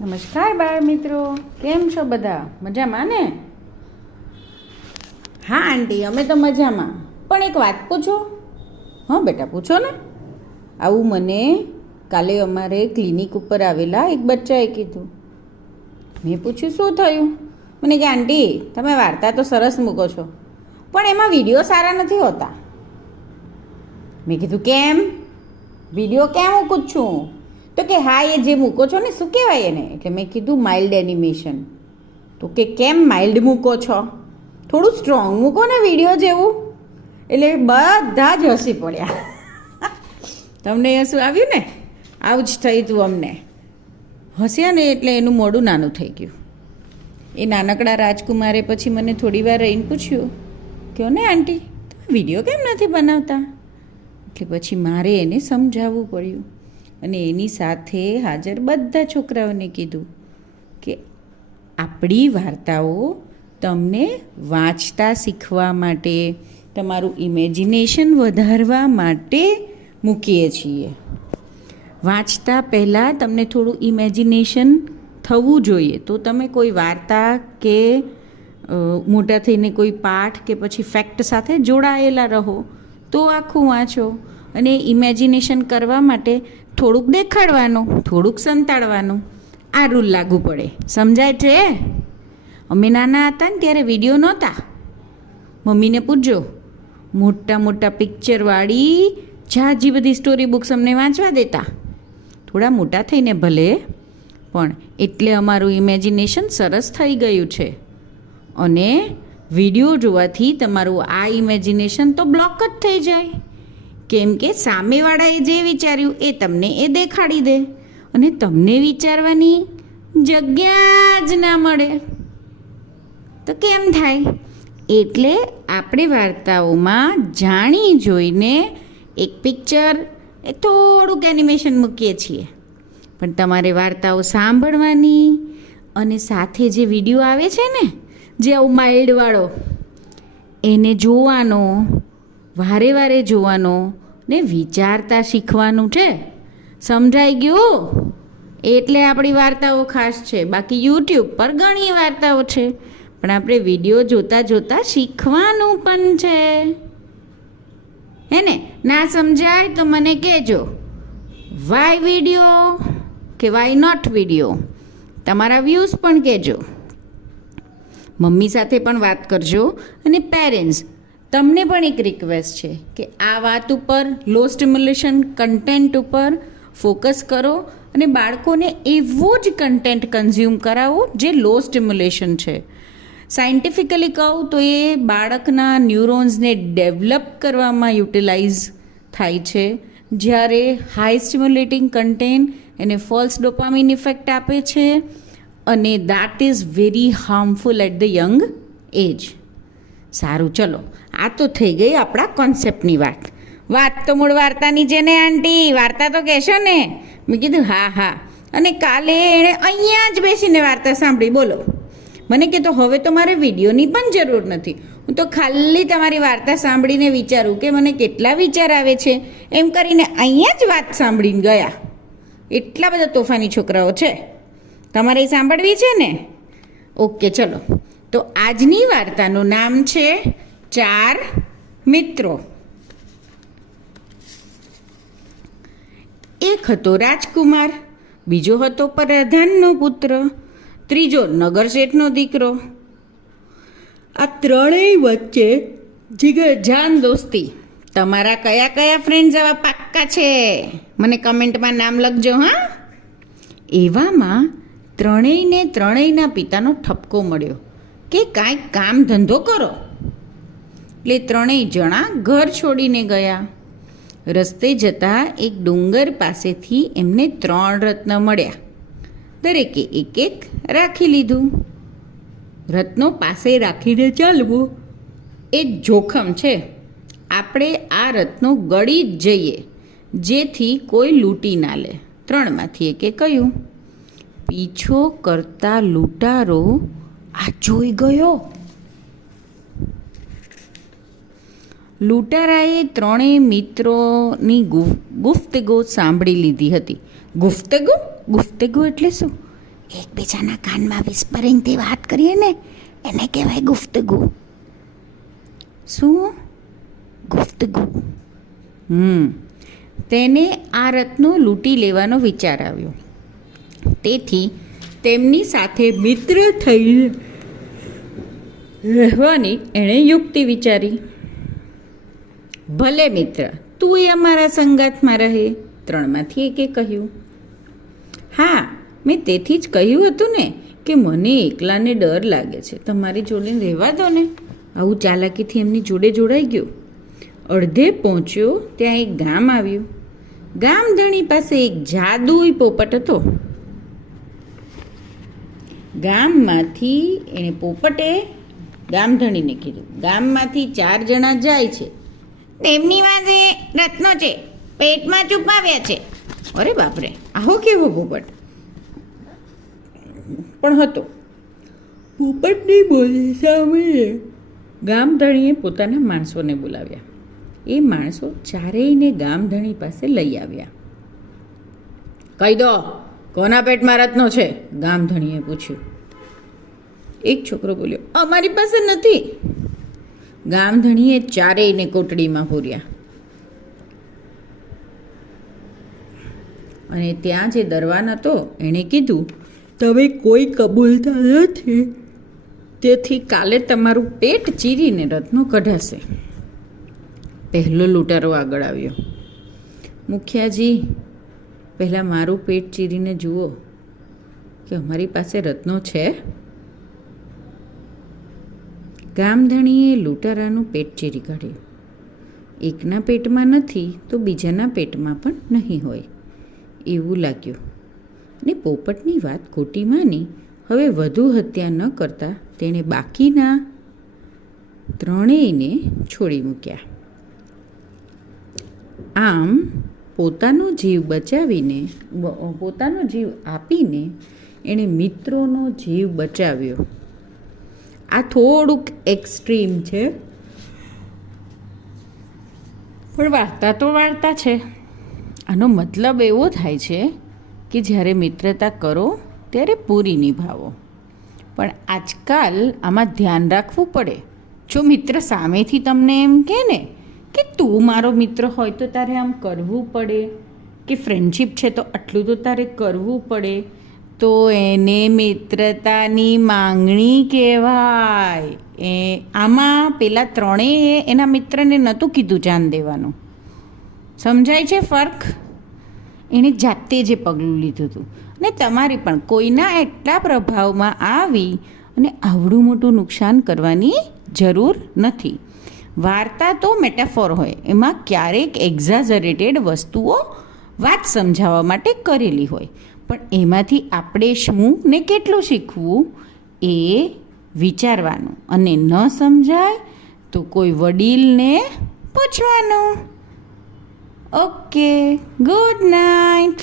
નમસ્કાર બાળ મિત્રો, કેમ છો બધા? મજામાં ને? હા આંટી, અમે તો મજામાં. પણ એક વાત પૂછું? હા બેટા, પૂછો ને. આવું મને કાલે અમારે ક્લિનિક ઉપર આવેલા એક બચ્ચાએ કીધું. મેં પૂછ્યું શું થયું? મને કે આંટી, તમે વાર્તા તો સરસ મૂકો છો, પણ એમાં વિડીયો સારા નથી હોતા. મેં કીધું કેમ? વિડીયો કેમ મૂકું છું? તો કે હા, એ જે મૂકો છો ને, શું કહેવાય એને? એટલે મેં કીધું માઇલ્ડ એનિમેશન. તો કે કેમ માઇલ્ડ મૂકો છો? થોડું સ્ટ્રોંગ મૂકો ને વિડીયો જેવું. એટલે બધા જ હસી પડ્યા. તમને એ શું આવ્યું ને? આવું જ થયું હતું અમને. હસ્યા ને એટલે એનું મોઢું નાનું થઈ ગયું. એ નાનકડા રાજકુમારે પછી મને થોડી વાર રહીને પૂછ્યું, કહો ને આંટી, તમે વિડીયો કેમ નથી બનાવતા? એટલે પછી મારે એને સમજાવવું પડ્યું. અને એની સાથે હાજર બધા છોકરાઓને કીધું કે આપણી વાર્તાઓ તમને વાંચતા શીખવા માટે, તમારું ઇમેજિનેશન વધારવા માટે મૂકીએ છીએ. વાંચતા પહેલાં તમને થોડું ઇમેજિનેશન થવું જોઈએ, તો તમે કોઈ વાર્તા કે મોટા થઈને કોઈ પાઠ કે પછી ફેક્ટ સાથે જોડાયેલા રહો, તો આખું વાંચો. અને ઇમેજિનેશન કરવા માટે થોડુંક દેખાડવાનું, થોડુંક સંતાડવાનું, આ રૂલ લાગુ પડે. સમજાય છે? અમે નાના હતા ને ત્યારે વિડીયો નહોતા. મમ્મીને પૂછજો, મોટા મોટા પિક્ચરવાળી ઝાઝી બધી સ્ટોરી બુક્સ અમને વાંચવા દેતા. થોડા મોટા થઈને ભલે, પણ એટલે અમારું ઇમેજિનેશન સરસ થઈ ગયું છે. અને વિડીયો જોવાથી તમારું આ ઇમેજિનેશન તો બ્લોક જ થઈ જાય. કેમ કે સામેવાળાએ જે વિચાર્યું એ તમને એ દેખાડી દે, અને તમને વિચારવાની જગ્યા જ ના મળે. તો કેમ થાય? એટલે આપણે વાર્તાઓમાં જાણી જોઈને એક પિક્ચર, એ થોડુંક એનિમેશન મૂકીએ છીએ. પણ તમારે વાર્તાઓ સાંભળવાની, અને સાથે જે વિડીયો આવે છે ને, જે આવું માઇલ્ડવાળો, એને જોવાનો, વારે વારે જોવાનો ને વિચારતા શીખવાનું છે. સમજાઈ ગયું? એટલે આપણી વાર્તાઓ ખાસ છે. બાકી યુટ્યુબ પર ઘણી વાર્તાઓ છે, પણ આપણે વિડીયો જોતાં જોતાં શીખવાનું પણ છે. હે ને? ના સમજાય તો મને કહેજો, વાય વિડીયો કે વાય નોટ વિડીયો. તમારા વ્યૂઝ પણ કહેજો. મમ્મી સાથે પણ વાત કરજો. અને પેરેન્ટ્સ, તમને પણ એક રિક્વેસ્ટ છે કે આ વાત ઉપર, લો સ્ટિમ્યુલેશન કન્ટેન્ટ ઉપર ફોકસ કરો, અને બાળકોને એવો જ કન્ટેન્ટ કન્ઝ્યુમ કરાવો જે લો સ્ટિમ્યુલેશન છે. સાયન્ટિફિકલી કહું તો એ બાળકના ન્યુરોન્સને ડેવલપ કરવામાં યુટિલાઇઝ થાય છે, જ્યારે હાઈ સ્ટિમ્યુલેટિંગ કન્ટેન્ટ એને ફોલ્સ ડોપામિન ઇફેક્ટ આપે છે, અને that is very harmful at the young age. સારું, ચલો, આ તો થઈ ગઈ આપણા કોન્સેપ્ટની વાત. વાત તો મૂળ વાર્તાની છે ને આંટી? વાર્તા તો કહેશો ને? મેં કીધું હા હા. અને કાલે એણે અહીંયા જ બેસીને વાર્તા સાંભળી. બોલો, મને કહેતો હવે તો મારે વિડીયોની પણ જરૂર નથી, હું તો ખાલી તમારી વાર્તા સાંભળીને વિચારું કે મને કેટલા વિચાર આવે છે, એમ કરીને અહીંયા જ વાત સાંભળીને ગયા. એટલા બધા તોફાની છોકરાઓ છે. તમારે સાંભળવી છે ને? ઓકે, ચલો. તો આજની વાર્તાનું નામ છે 4 મિત્રો. એક હતો રાજકુમાર, બીજો હતો પ્રધાનનો પુત્ર, ત્રીજો નગર શેઠનો દીકરો. આ ત્રણેય વચ્ચે જીગરજાન દોસ્તી. તમારા કયા કયા ફ્રેન્ડ્સ આવા પાક્કા છે? મને કમેન્ટમાં નામ લખજો. હા, એવામાં ત્રણેયના પિતાનો ઠપકો મળ્યો કે કાંઈક કામ ધંધો કરો. એટલે ત્રણેય જણા ઘર છોડીને ગયા. રસ્તે જતાં એક ડુંગર પાસેથી એમને 3 રત્ન મળ્યા. દરેકે એક એક રાખી લીધું. રત્નો પાસે રાખીને ચાલવું એ જોખમ છે. આપણે આ રત્નો ગળી જ જઈએ, જેથી કોઈ લૂંટી ના લે. 3માંથી એકે કહ્યું. પીછો કરતા લૂંટારો આ જોઈ ગયો. લૂંટારાએ ત્રણેય મિત્રોની ગુફ્તગો સાંભળી લીધી હતી. ગુફ્તગો એટલે શું? એકબીજાના કાનમાં વિસ્પરિંગથી વાત કરીએ ને એને કહેવાય ગુફ્તગુ. શું? ગુફ્તગુ. તેને આ રત્નો લૂંટી લેવાનો વિચાર આવ્યો. તેથી તેમની સાથે મિત્ર થઈને રહેવાની એણે યુક્તિ વિચારી. ભલે મિત્ર, તું એ અમારા સંગાતમાં રહે, ત્રણમાંથી એકે કહ્યું. હા, મેં તેથી જ કહ્યું હતું ને કે મને એકલાને ડર લાગે છે, તમારી જોડે રહેવા દો ને. આવું ચાલાકીથી એમની જોડે જોડાઈ ગયો. અડધે પહોંચ્યો ત્યાં એક ગામ આવ્યું. ગામધણી પાસે એક જાદુઈ પોપટ હતો. ગામમાંથી એણે પોપટે ગામધણીને કીધું, ગામમાંથી 4 જણા જાય છે, તેમની પાસે રત્નો છે, પેટમાં છુપાવ્યા છે. અરે બાપરે, આવો કેવો પોપટ પણ હતો. પોપટની બોલી સાંભળીને ગામધણીએ પોતાના માણસોને બોલાવ્યા. એ માણસો ચારેયને ગામધણી પાસે લઈ આવ્યા. કહી દો, કોના પેટમાં રત્નો છે? ગામધણીએ પૂછ્યું. એક છોકરો બોલ્યો, અમારી પાસે નથી. ગામધણીએ ચારેયને કોટડીમાં પૂર્યા અને ત્યાં જે દરવાન હતો એણે કીધું, તમે કોઈ કબૂલતા નથી, તેથી કાલે તમારું પેટ ચીરીને રત્નો કઢાશે. પહેલો લૂંટારો આગળ આવ્યો. મુખિયાજી, પહેલાં મારું પેટ ચીરીને જુઓ કે અમારી પાસે રત્નો છે. ગામધણીએ લૂંટારાનું પેટ ચીરી કાઢ્યું. એકના પેટમાં નથી તો બીજાના પેટમાં પણ નહીં હોય એવું લાગ્યું. ને પોપટની વાત ખોટી માની હવે વધુ હત્યા ન કરતા તેણે બાકીના ત્રણેયને છોડી મૂક્યા. આમ પોતાનો જીવ આપીને એણે મિત્રોનો જીવ બચાવ્યો. આ થોડુંક એક્સ્ટ્રીમ છે, પણ વાર્તા તો વાર્તા છે. આનો મતલબ એવો થાય છે કે જ્યારે મિત્રતા કરો ત્યારે પૂરી નિભાવો. પણ આજકાલ આમાં ધ્યાન રાખવું પડે. જો મિત્ર સામેથી તમને એમ કહે ને કે તું મારો મિત્ર હોય તો તારે આમ કરવું પડે, કે ફ્રેન્ડશિપ છે તો આટલું તો તારે કરવું પડે, તો એને મિત્રતાની માંગણી કહેવાય. આમાં પેલા ત્રણેય એના મિત્રને નહોતું કીધું જાન દેવાનું. સમજાય છે ફર્ક? એણે જાતે જે પગલું લીધું હતું. ને તમારી પણ કોઈના એટલા પ્રભાવમાં આવી અને આવડું મોટું નુકસાન કરવાની જરૂર નથી. વાર્તા તો મેટાફોર હોય, એમાં ક્યારેક એક્ઝાઝરેટેડ વસ્તુઓ વાત સમજાવવા માટે કરેલી હોય, પણ એમાંથી આપણે શું ને કેટલું શીખવું એ વિચારવાનું, અને ન સમજાય તો કોઈ વડીલને પૂછવાનું. Okay, good night.